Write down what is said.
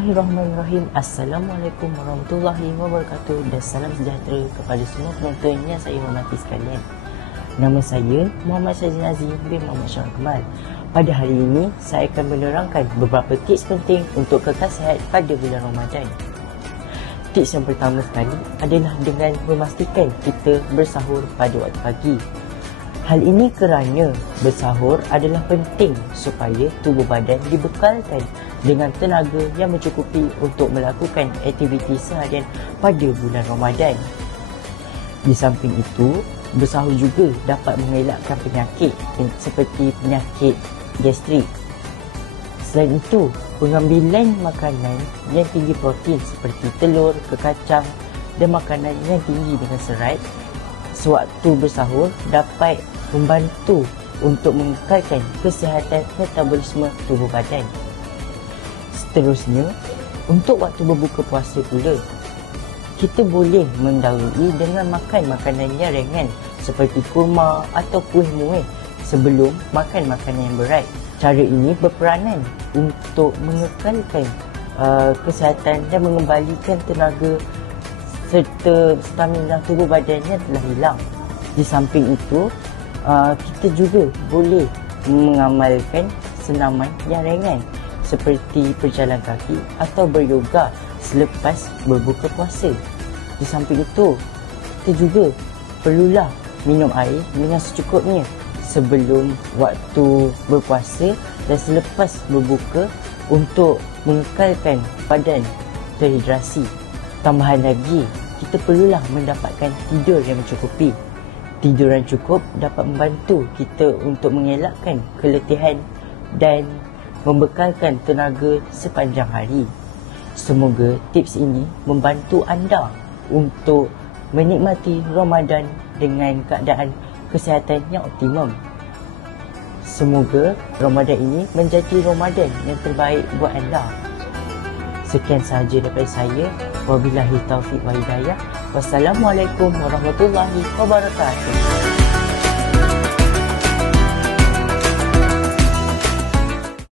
Bismillahirrahmanirrahim. Assalamualaikum warahmatullahi wabarakatuh dan salam sejahtera kepada semua penonton yang saya hormati sekalian. Nama saya Muhammad Syazin Azim bin Muhammad Syarul Kamal. Pada hari ini, saya akan menerangkan beberapa tips penting untuk kekal sihat pada bulan Ramadan. Tips yang pertama sekali adalah dengan memastikan kita bersahur pada waktu pagi. Hal ini kerana bersahur adalah penting supaya tubuh badan dibekalkan dengan tenaga yang mencukupi untuk melakukan aktiviti seharian pada bulan Ramadan. Di samping itu, bersahur juga dapat mengelakkan penyakit seperti penyakit gastrik. Selain itu, pengambilan makanan yang tinggi protein seperti telur, kekacang dan makanan yang tinggi dengan serat sewaktu bersahur dapat membantu untuk mengekalkan kesihatan metabolisme tubuh badan. Seterusnya, untuk waktu berbuka puasa pula, kita boleh mendahului dengan makan makanan yang ringan seperti kurma atau kuih muih sebelum makan makanan yang berat. Cara ini berperanan untuk mengekalkan kesihatan dan mengembalikan tenaga serta stamina tubuh badan yang telah hilang. Di samping itu, kita juga boleh mengamalkan senaman yang ringan seperti berjalan kaki atau beryoga selepas berbuka puasa. Di samping itu, kita juga perlulah minum air dengan secukupnya sebelum waktu berpuasa dan selepas berbuka untuk mengekalkan badan terhidrasi. Tambahan lagi, kita perlulah mendapatkan tidur yang mencukupi. Tidur yang cukup dapat membantu kita untuk mengelakkan keletihan dan membekalkan tenaga sepanjang hari. Semoga tips ini membantu anda untuk menikmati Ramadan dengan keadaan kesihatan yang optimum. Semoga Ramadan ini menjadi Ramadan yang terbaik buat anda. Sekian sahaja daripada saya. Wabillahi taufiq wa hidayah. Wassalamualaikum warahmatullahi wabarakatuh.